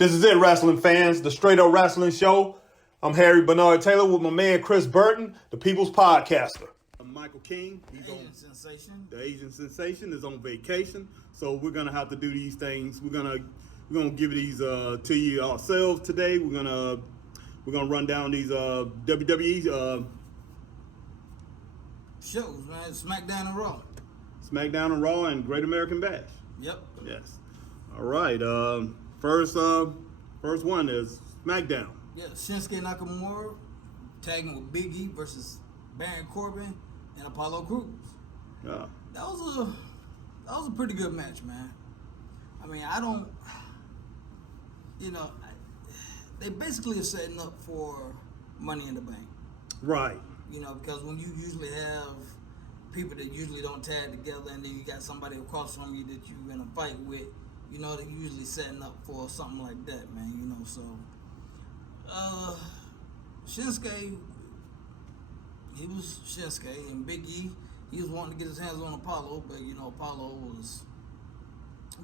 This is it, wrestling fans, the Straight Up Wrestling Show. I'm Harry Bernard Taylor with my man Chris Burton, the People's Podcaster. I'm Michael King. He's Asian Sensation. The Asian Sensation is on vacation, so we're gonna have to do these things. We're gonna give these to you ourselves today. We're gonna run down these WWE shows, man. SmackDown and Raw. SmackDown and Raw and Great American Bash. Yep. Yes. All right. First one is SmackDown. Yeah, Shinsuke Nakamura tagging with Big E versus Baron Corbin and Apollo Crews. Yeah. That was a pretty good match, man. I mean, they basically are setting up for Money in the Bank. Right. You know, because when you usually have people that usually don't tag together, and then you got somebody across from you that you're in a fight with, you know, they're usually setting up for something like that, man. You know, so Shinsuke, he was Shinsuke, and Big E, he was wanting to get his hands on Apollo, but you know, Apollo was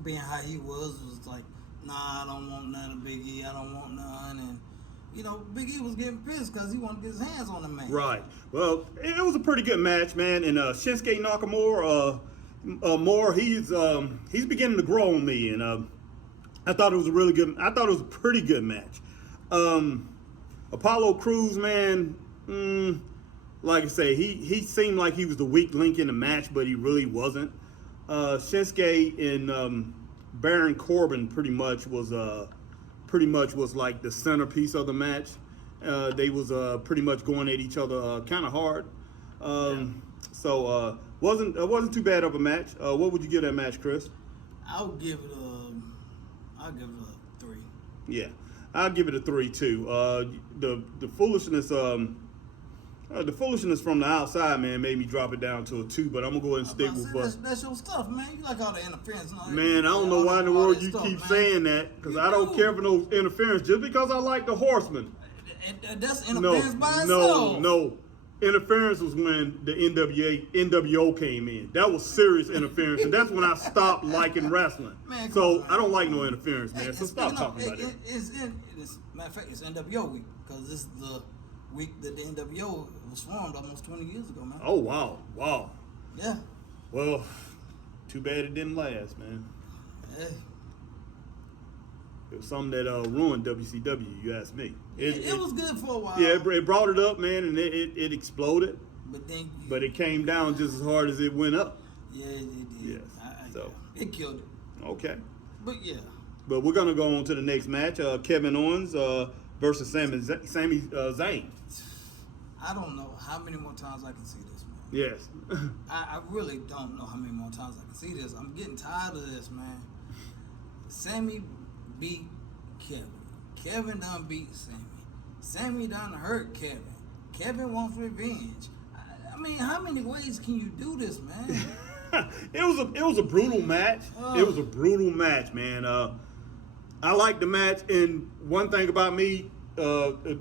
being how he was like, nah, I don't want none of Big E, I don't want none, and you know, Big E was getting pissed because he wanted to get his hands on the man. Right. Well, it was a pretty good match, man. And Shinsuke Nakamura, he's beginning to grow on me, and I thought it was a pretty good match. Apollo Crews, man, like I say, he seemed like he was the weak link in the match, but he really wasn't. Shinsuke and Baron Corbin pretty much was like the centerpiece of the match. They was pretty much going at each other kind of hard. So wasn't too bad of a match. What would you give that match, Chris? I'll give it a 3. Yeah, I'll give it a 3 too. The foolishness from the outside, man, made me drop it down to a 2. But I'm gonna go ahead and stick with. That's your stuff, man. You like all the interference. And all man, I don't know why in the world you keep saying that, because I don't care for no interference just because I like the Horsemen. That's interference by itself. No. Interference was when the NWO came in. That was serious interference, and that's when I stopped liking wrestling. Man, so I don't like no interference, man. So stop talking about it. Matter of fact, it's NWO week, because this is the week that the NWO was formed almost 20 years ago, man. Oh, wow. Yeah. Well, too bad it didn't last, man. Hey. It was something that ruined WCW, you ask me. It was good for a while. Yeah, it brought it up, man, and it exploded. But it came down just as hard as it went up. Yeah, it did. Yes. It killed it. Okay. But yeah. But we're gonna go on to the next match. Kevin Owens versus Sami Zayn. I don't know how many more times I can see this, man. Yes. I really don't know how many more times I can see this. I'm getting tired of this, man. Sammy beat Kevin. Kevin done beat Sammy. Sammy done hurt Kevin. Kevin wants revenge. I mean, how many ways can you do this, man? It was a brutal match. It was a brutal match, man. I like the match, and one thing about me, the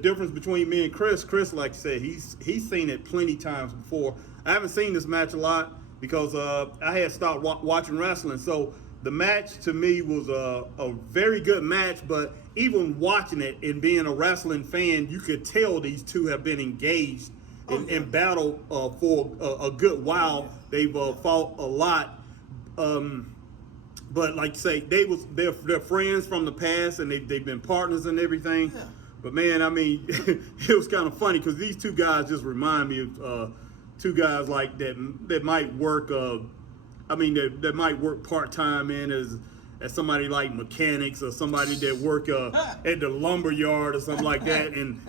difference between me and Chris, like I said, he's seen it plenty times before. I haven't seen this match a lot because I had stopped watching wrestling. So the match to me was a very good match, but even watching it and being a wrestling fan, you could tell these two have been engaged in battle for a good while. They've fought a lot. But like I say, they're friends from the past, and they've been partners and everything. Yeah. But man, I mean, it was kind of funny because these two guys just remind me of two guys like that might work. That might work part time as somebody like mechanics, or somebody that work at the lumber yard or something like that. And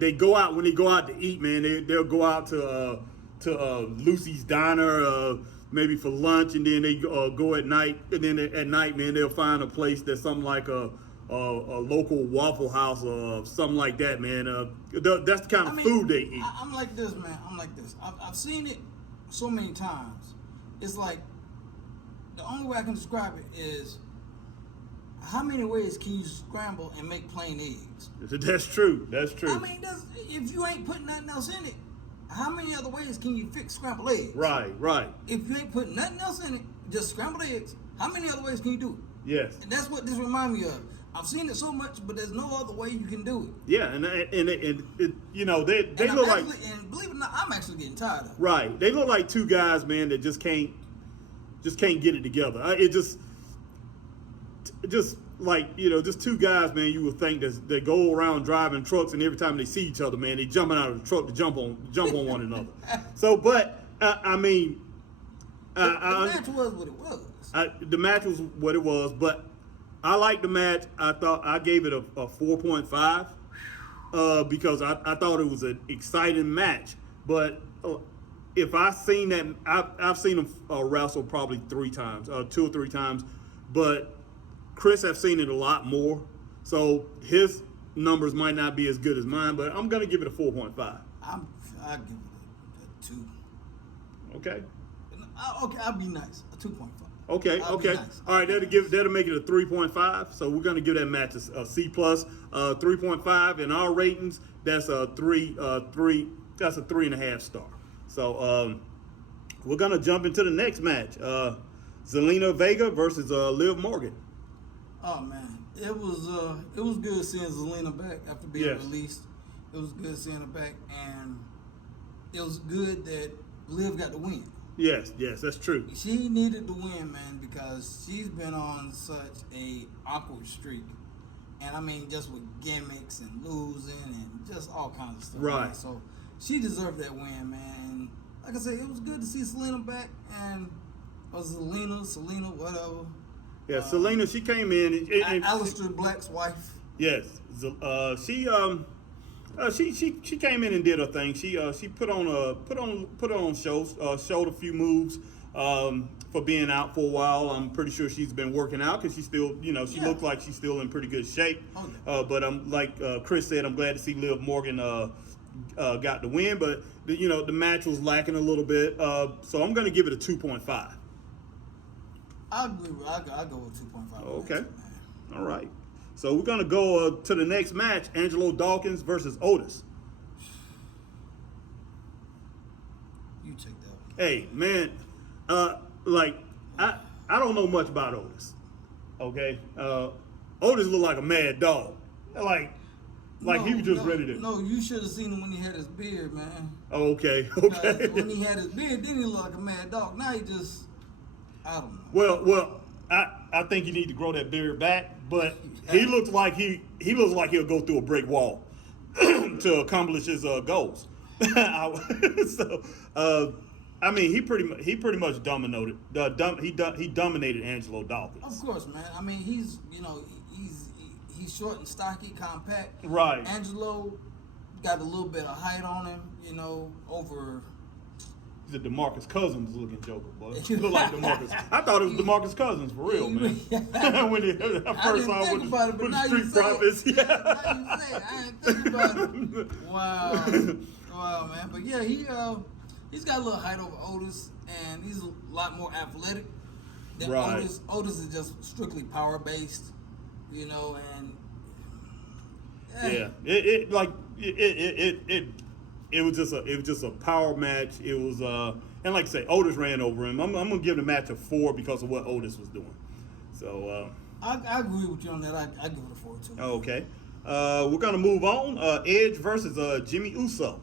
they go out, when they go out to eat, man. They'll go out to Lucy's Diner. Maybe for lunch, and then they go at night, and then at night, man, they'll find a place that's something like a local Waffle House or something like that, man. That's the kind of food they eat. I'm like this, man. I'm like this. I've seen it so many times. It's like, the only way I can describe it is, how many ways can you scramble and make plain eggs? That's true. I mean, if you ain't putting nothing else in it, how many other ways can you fix scrambled eggs? Right. If you ain't putting nothing else in it, just scrambled eggs, how many other ways can you do it? Yes. And that's what this reminds me of. I've seen it so much, but there's no other way you can do it. Yeah, and it, you know, they And look like, and believe it or not, I'm actually getting tired of it. right. They look like two guys, man, that just can't get it together. It just like, you know, just two guys, man. You would think that go around driving trucks, and every time they see each other, man, they jumping out of the truck to jump on one another. So, but I mean, The match was what it was. the match was what it was, but I liked the match. I thought I gave it a 4.5 because I thought it was an exciting match. But if I seen that, I've seen him wrestle probably 3 times, 2 or 3 times, but Chris have seen it a lot more, so his numbers might not be as good as mine. But I'm gonna give it a 4.5. I give it a 2. Okay. Okay, I'll be nice. A 2.5. Okay. I'll be Okay. nice. All right. That'll make it a 3.5. So we're gonna give that match a C plus, 3.5. In our ratings, that's a 3. That's a 3.5 star. So we're gonna jump into the next match. Selena Vega versus Liv Morgan. Oh man, it was good seeing Selena back after being released. It was good seeing her back, and it was good that Liv got the win. Yes, that's true. She needed the win, man, because she's been on such a awkward streak, and I mean just with gimmicks and losing and just all kinds of stuff. Right. Man. So she deserved that win, man. And like I said, it was good to see Selena back, and Selena, whatever. Yeah, Selena, she came in and Aleister Black's wife. yes, she came in and did her thing. She put on shows, showed a few moves for being out for a while. I'm pretty sure she's been working out because she's still, you know, she looked like she's still in pretty good shape. But I'm like Chris said, I'm glad to see Liv Morgan got the win. But you know, the match was lacking a little bit, so I'm gonna give it a 2.5. I agree. I go with 2.5. Okay. All right. So we're going to go to the next match, Angelo Dawkins versus Otis. You take that one. Hey, man, like, I don't know much about Otis, okay? Otis looked like a mad dog. Like he was just ready to... No, you should have seen him when he had his beard, man. Okay. When he had his beard, then he looked like a mad dog. Now he just... I don't know. Well, I think you need to grow that beard back, but he looks like he'll go through a brick wall to accomplish his goals. So, I mean, he pretty much dominated. He dominated Angelo Dawkins. Of course, man. I mean, he's short and stocky, compact. Right. Angelo got a little bit of height on him, you know, over. He's a DeMarcus Cousins looking joker, boy. He look like DeMarcus. I thought it was DeMarcus Cousins for real, man. When I first saw him with the Street Profits. Now you say it. I didn't think about it. Wow, man. But yeah, he's got a little height over Otis, and he's a lot more athletic than Otis. Otis is just strictly power based, you know, and it was just a power match. It was and like I say, Otis ran over him. I'm gonna give the match a 4 because of what Otis was doing. So I agree with you on that. I give it a 4 too. Okay. We're gonna move on. Edge versus Jimmy Uso.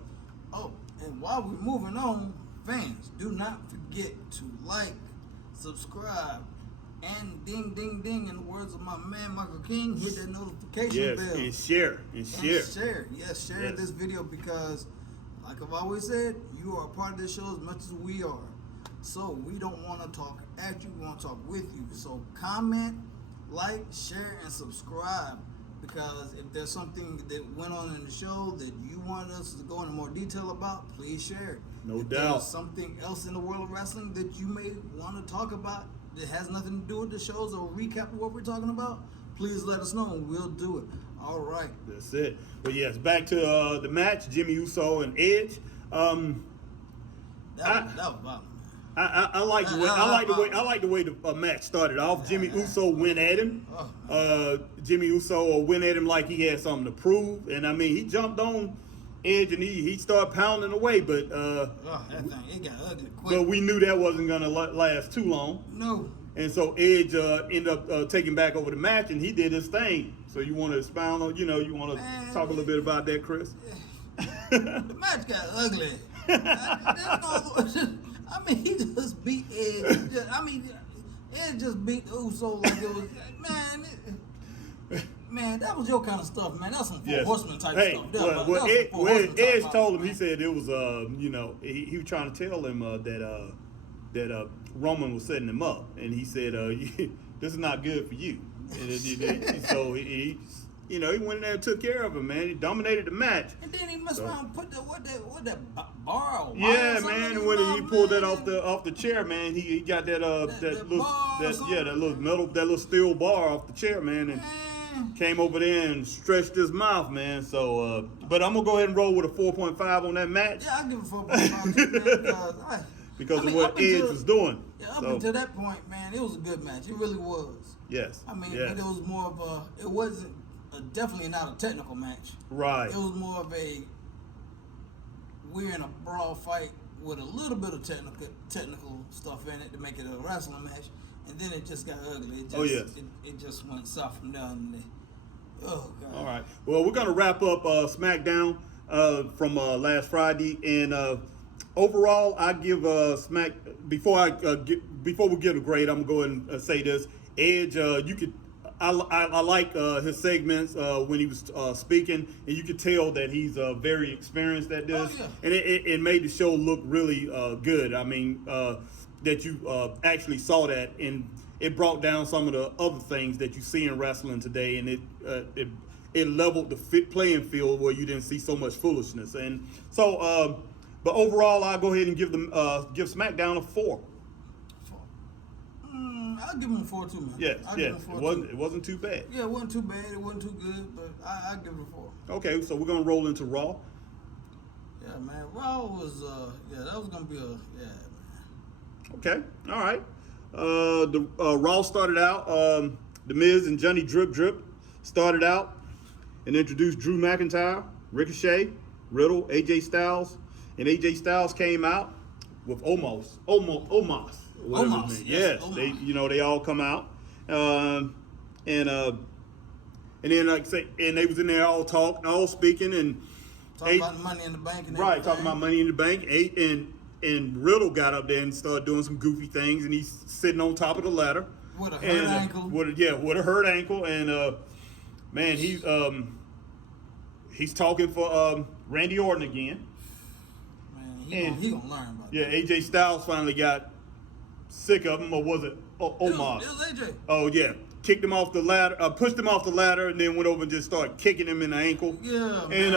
Oh, and while we're moving on, fans, do not forget to like, subscribe, and ding, ding, ding. In the words of my man Michael King, hit that notification bell. And share. Yes, share this video because, like I've always said, you are a part of this show as much as we are. So we don't want to talk at you, we want to talk with you. So comment, like, share, and subscribe. Because if there's something that went on in the show that you want us to go into more detail about, please share it. No if doubt. There's something else in the world of wrestling that you may want to talk about that has nothing to do with the shows or recap of what we're talking about, please let us know and we'll do it. All right. That's it. But yes, back to the match, Jimmy Uso and Edge. That was violent. I like the way the match started off. Jimmy Uso went at him. Jimmy Uso went at him like he had something to prove, and I mean he jumped on Edge and he started pounding away, but that thing, it got ugly quick. but we knew that wasn't gonna last too long. No, And so Edge ended up taking back over the match, and he did his thing. So you want to expound on, you want to talk a little bit about that, Chris? The match got ugly. I mean, he just beat Edge. Edge just beat Uso like it was, man, that was your kind of stuff, man. That's some Four Horsemen type stuff. Edge told him, he said it was, he was trying to tell him that Roman was setting him up, and he said, this is not good for you. And so he went in there and took care of him, man. He dominated the match. And then he messed around and put that bar. Yeah, man. When he pulled that off the chair, man, he got that little steel bar off the chair, man, and came over there and stretched his mouth, man. So, but I'm gonna go ahead and roll with a 4.5 on that match. Yeah, I'll give it 4.5 because of what Edge was doing. Yeah, up until that point, man, it was a good match. It really was. Yes. But it was more of it wasn't definitely not a technical match. Right. It was more of we're in a brawl fight with a little bit of technical stuff in it to make it a wrestling match, and then it just got ugly. It just went south from down there. Oh God. All right. Well, we're gonna wrap up SmackDown from last Friday, and overall, I give before we give a grade, I'm gonna go ahead and say this. Edge, I like his segments when he was speaking, and you could tell that he's very experienced at this, and it made the show look really good. I mean, that you actually saw that, and it brought down some of the other things that you see in wrestling today, and it leveled the playing field where you didn't see so much foolishness. And so, but overall, I'll go ahead and give SmackDown a 4. I'll give him a 4 too, man. Yes. It wasn't too bad. Yeah, it wasn't too bad. It wasn't too good, but I'll give it a 4. Okay, so we're gonna roll into Raw. Yeah, man. Raw was that was gonna be man. Okay, all right. The Raw started out. The Miz and Johnny Drip started out and introduced Drew McIntyre, Ricochet, Riddle, AJ Styles, and AJ Styles came out with Omos. Omos. Yes, Omos. they all come out, and then like say, and they was in there all speaking and talking about Money in the Bank and right, talking about Money in the Bank. And Riddle got up there and started doing some goofy things, and he's sitting on top of the ladder with a hurt ankle. With a hurt ankle, and man, he's talking for Randy Orton again. Man, he gonna learn about that. AJ Styles finally got sick of him, or was it Omos? It was AJ. Oh yeah, kicked him off the ladder, pushed him off the ladder, and then went over and just started kicking him in the ankle. Yeah, and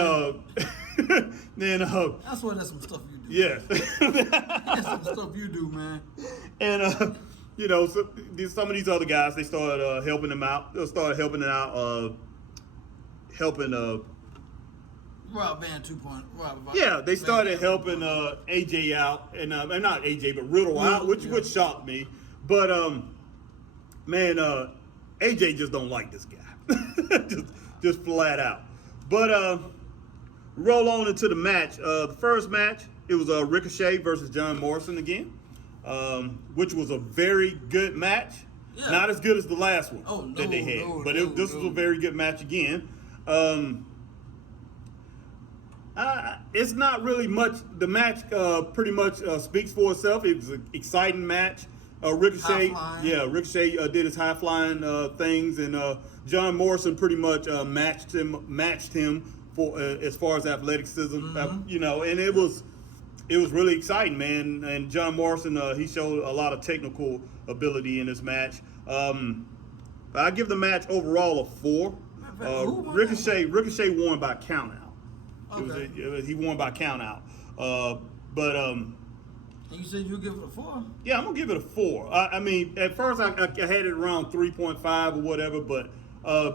then that's some stuff you do. Yeah, that's some stuff you do, man. And some of these other guys, they started helping him out. They started helping Rob Van 2.0. Yeah, they started helping AJ out, and not AJ, but Riddle out, which shocked me. But man, AJ just don't like this guy, just flat out. But roll on into the match. The first match, it was Ricochet versus John Morrison again, which was a very good match. Yeah. Not as good as the last one that they had, but this was a very good match again. It's not really much. The match pretty much speaks for itself. It was an exciting match. Ricochet did his high flying things, and John Morrison pretty much matched him for as far as athleticism. And it was really exciting, man. And John Morrison he showed a lot of technical ability in this match. I give the match overall a 4. Ricochet won by count out. Okay. He won by count out. But you said you give it a 4? Yeah, I'm gonna give it a 4. I mean, at first I had it around 3.5 or whatever, but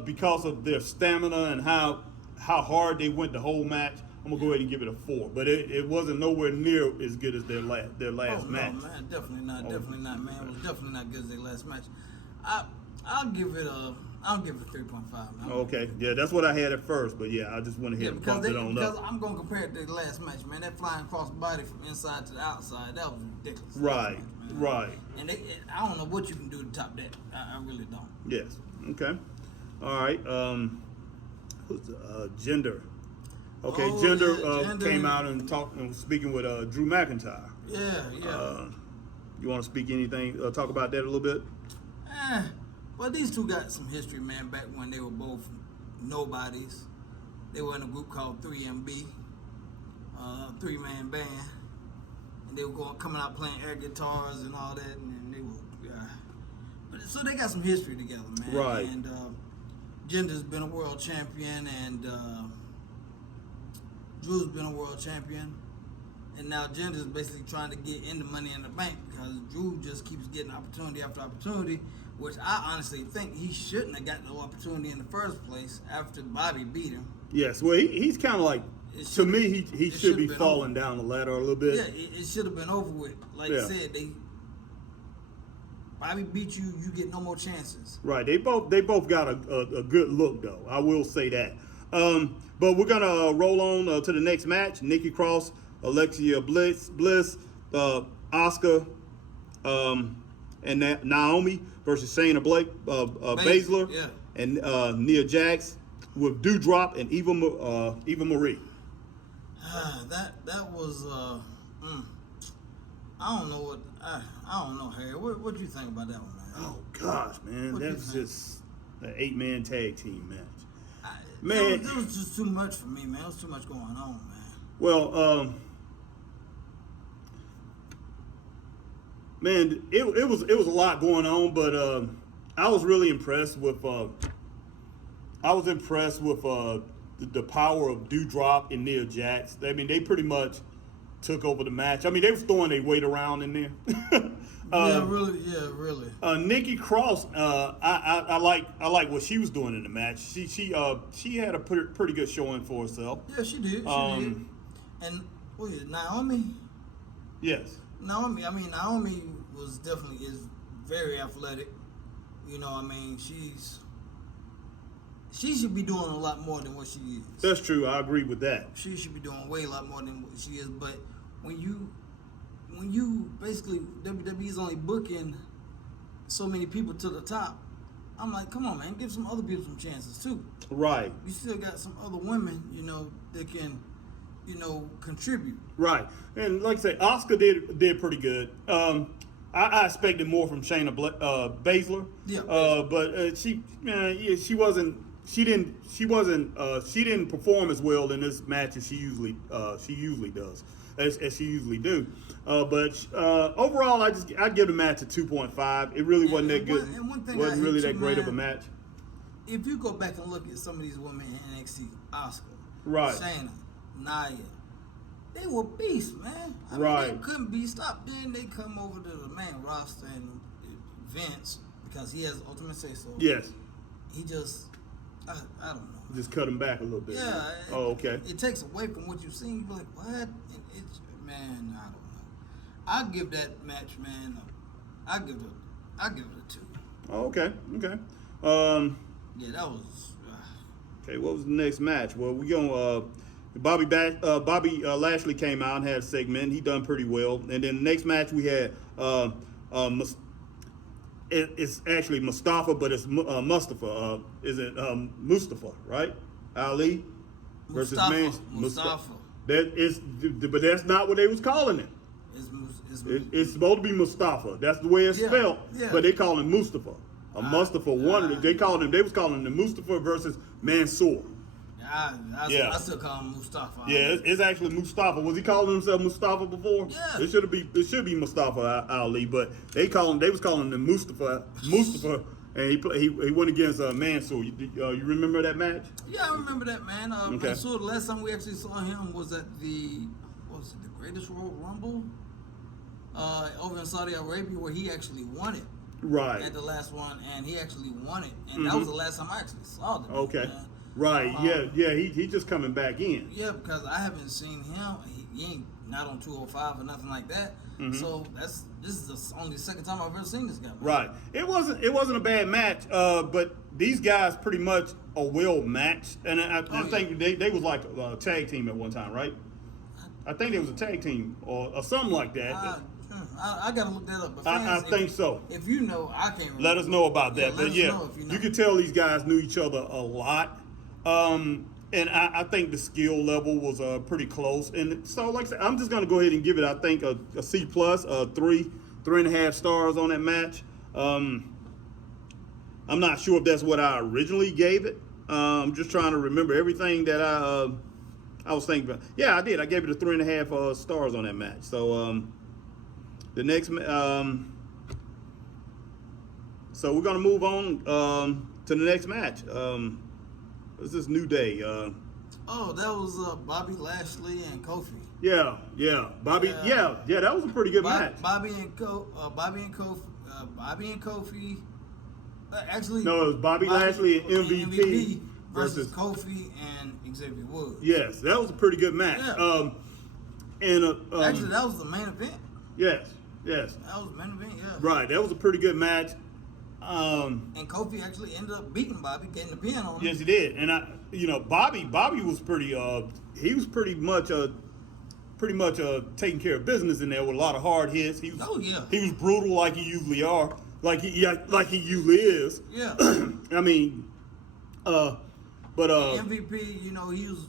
because of their stamina and how hard they went the whole match, I'm gonna go ahead and give it a 4. But it wasn't nowhere near as good as their last match. No, man, definitely not, man. It was definitely not good as their last match. I'll give it a I'll give it a 3.5. Man. Okay, yeah, that's what I had at first, but yeah, I just went ahead and bumped it on because up. I'm gonna compare it to the last match, man. That flying across the body from inside to the outside, that was ridiculous. Right, match, right. And I don't know what you can do to top that. I really don't. Yes. Okay. All right. Who's Gender? Okay, Oh, Gender, yeah, Gender came out and talked and was speaking with Drew McIntyre. Yeah. You want to speak anything? Talk about that a little bit. Well, these two got some history, man. Back when they were both nobodies, they were in a group called 3MB, 3-man band, and they were coming out playing air guitars and all that, and they were, so they got some history together, man. Right. And Jinder's been a world champion, and Drew's been a world champion. And now Jinder's basically trying to get into Money in the Bank because Drew just keeps getting opportunity after opportunity, which I honestly think he shouldn't have gotten no opportunity in the first place after Bobby beat him. Yes, well, he's kind of like, to me, he should be falling down the ladder a little bit. Yeah, it should have been over with. Like I said, Bobby beat you, you get no more chances. Right, they both got a good look, though. I will say that. But we're going to roll on to the next match. Nikki Cross, Alexia Bliss, Asuka, and Naomi versus Shayna Baszler, and Nia Jax with Doudrop and Eva Marie. That was I don't know I don't know, Harry. What do you think about that one, man? Oh gosh, man, that's just an 8-man tag team match. Man, it was just too much for me, man. It was too much going on, man. Well, man, it was a lot going on, but I was really impressed with the power of Doudrop and Nia Jax. I mean, they pretty much took over the match. I mean, they was throwing their weight around in there. Really. Nikki Cross, I like what she was doing in the match. She had a pretty good showing for herself. Yeah, she did. And Naomi. Yes. Naomi is very athletic. You know, I mean, she should be doing a lot more than what she is. That's true. I agree with that. She should be doing way a lot more than what she is. But when you basically WWE's only booking so many people to the top, I'm like, come on, man, give some other people some chances too. Right. You still got some other women, that can, contribute. Right. And like I say, Asuka did pretty good. I expected more from Shayna Baszler. Yeah. But she didn't perform as well in this match as she usually does, as she usually do. But overall, I'd give the match a 2.5. It really wasn't that good. And one thing wasn't really that great of a match. If you go back and look at some of these women in NXT, Asuka, right, Shayna, Nia, they were beasts, man. I mean, they couldn't be stopped. Then they come over to the main roster and Vince, because he has ultimate say so. Yes. He just, I don't know. Just cut him back a little bit. Yeah. Okay. It takes away from what you've seen. You're like, what? Man, I don't know. I'll give that match, man. I'll give it a 2. Oh, okay. Yeah, that was. Okay, what was the next match? Well, we gonna Bobby Lashley came out and had a segment. He done pretty well. And then the next match we had it's actually Mustafa, but it's Mustafa. Is it Mustafa, right? Ali versus Mustafa. But that's not what they was calling it. It's supposed to be Mustafa. That's the way it's spelled. Yeah. But they call him Mustafa. Mustafa they was calling him the Mustafa versus Mansoor. I still call him Mustafa. Yeah, it's actually Mustafa. Was he calling himself Mustafa before? Yeah. It should be Mustafa Ali, but they was calling him Mustafa, and he went against Mansoor. You remember that match? Yeah, I remember that, man. Okay. Mansoor, the last time we actually saw him was at the Greatest Royal Rumble over in Saudi Arabia, where he actually won it. Right. At the last one, and he actually won it, and that was the last time I actually saw the okay. Man. Right. He just coming back in. Yeah, because I haven't seen him. He ain't not on 205 or nothing like that. So this is the only second time I've ever seen this guy. Right. It wasn't a bad match, but these guys pretty much are well matched, and I think they was like a tag team at one time, right? I think they was a tag team or something like that. I gotta look that up. But I think so. If you know, I can't remember. Let us know about that. But yeah, you know. You can tell these guys knew each other a lot. And I think the skill level was pretty close. And so, like I said, I'm just going to go ahead and give it, I think, a C+, 3.5 stars on that match. I'm not sure if that's what I originally gave it. I'm just trying to remember everything that I was thinking about. Yeah, I did. I gave it a 3.5 stars on that match. So the next, so we're going to move on to the next match. It's this New Day. That was Bobby Lashley and Kofi. Yeah. Bobby. Yeah, that was a pretty good match. Bobby and Kofi. Actually, no, it was Bobby Lashley and MVP versus Kofi and Xavier Woods. Yes, that was a pretty good match. Yeah. Actually, that was the main event. Yes. That was the main event. Yeah. Right, that was a pretty good match. And Kofi actually ended up beating Bobby, getting the pin on him. Yes, he did. And Bobby was pretty. He was pretty much taking care of business in there with a lot of hard hits. He was brutal like he usually are, like he usually is. Yeah. I mean, but MVP, he was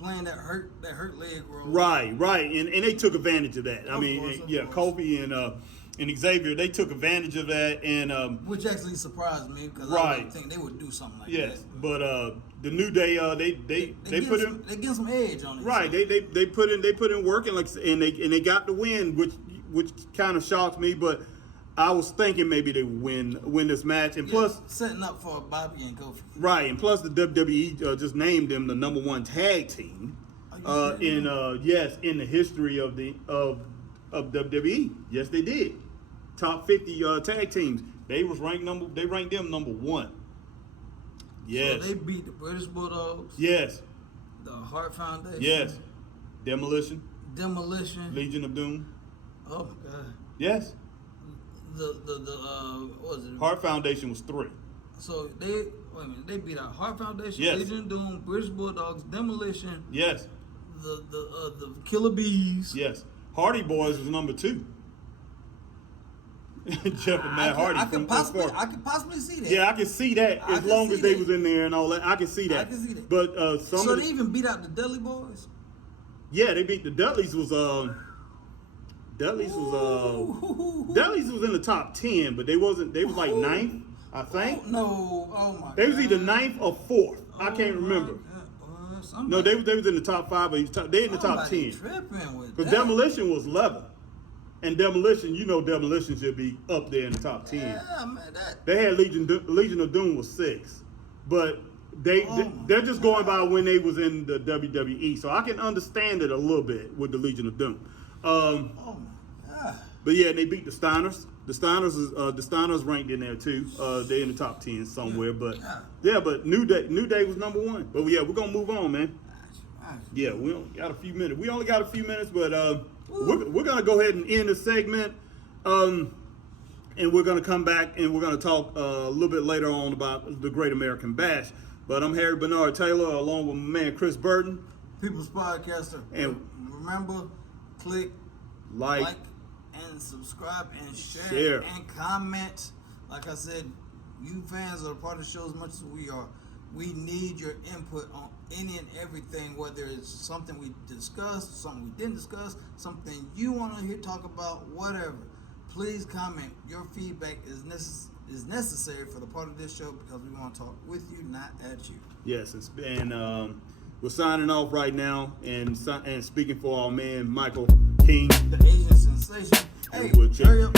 playing that hurt leg role. Right, and they took advantage of that. Of course. Kofi and Xavier, they took advantage of that, and which actually surprised me because I didn't think they would do something like that. Yes, but the New Day, they get some edge on it. Right, they put in work, and they got the win, which kind of shocked me, but I was thinking maybe they win this match, and plus setting up for Bobby and Kofi. Right, and plus the WWE just named them the #1 tag team in the history of WWE. Yes, they did. Top 50 tag teams. They ranked them #1. Yes. So they beat the British Bulldogs. Yes. The Hart Foundation. Yes. Demolition. Legion of Doom. Oh my God. Yes. What was it? Hart Foundation was 3. So they beat out Hart Foundation, yes. Legion of Doom, British Bulldogs, Demolition. Yes. The Killer Bees. Yes. Hardy Boys was #2. Jeff and Matt Hardy. I could possibly see that. Yeah, I can see that as long as they was in there and all that. I can see that. But so they even beat out the Dudley Boys? Yeah, they beat the Dudleys. Dudleys was in the top 10, but they was like 9th, I think. Oh my. They was either 9th or 4th. I can't remember. No, they was in the top 5, but they in the top 10. Because Demolition was 11. And Demolition, Demolition should be up there in the top 10. Yeah, man, they had Legion of Doom was 6, but they're just going by when they was in the WWE. So I can understand it a little bit with the Legion of Doom. Oh my God! But yeah, they beat the Steiners. The Steiners ranked in there too. They're in the top 10 somewhere. But but New Day was #1. But yeah, we're gonna move on, man. Yeah, we only got a few minutes. We only got a few minutes, but we're gonna go ahead and end the segment, and we're gonna come back and we're gonna talk a little bit later on about the Great American Bash. But I'm Harry Bernard Taylor, along with my man Chris Burton, People's Podcaster. And remember, click like and subscribe and share and comment. Like I said, you fans are a part of the show as much as we are. We need your input on any and everything, whether it's something we discussed, something we didn't discuss, something you want to hear talk about, whatever. Please comment. Your feedback is necessary for the part of this show because we want to talk with you, not at you. Yes, and we're signing off right now and speaking for our man Michael King, the Asian sensation. Hey, hurry up.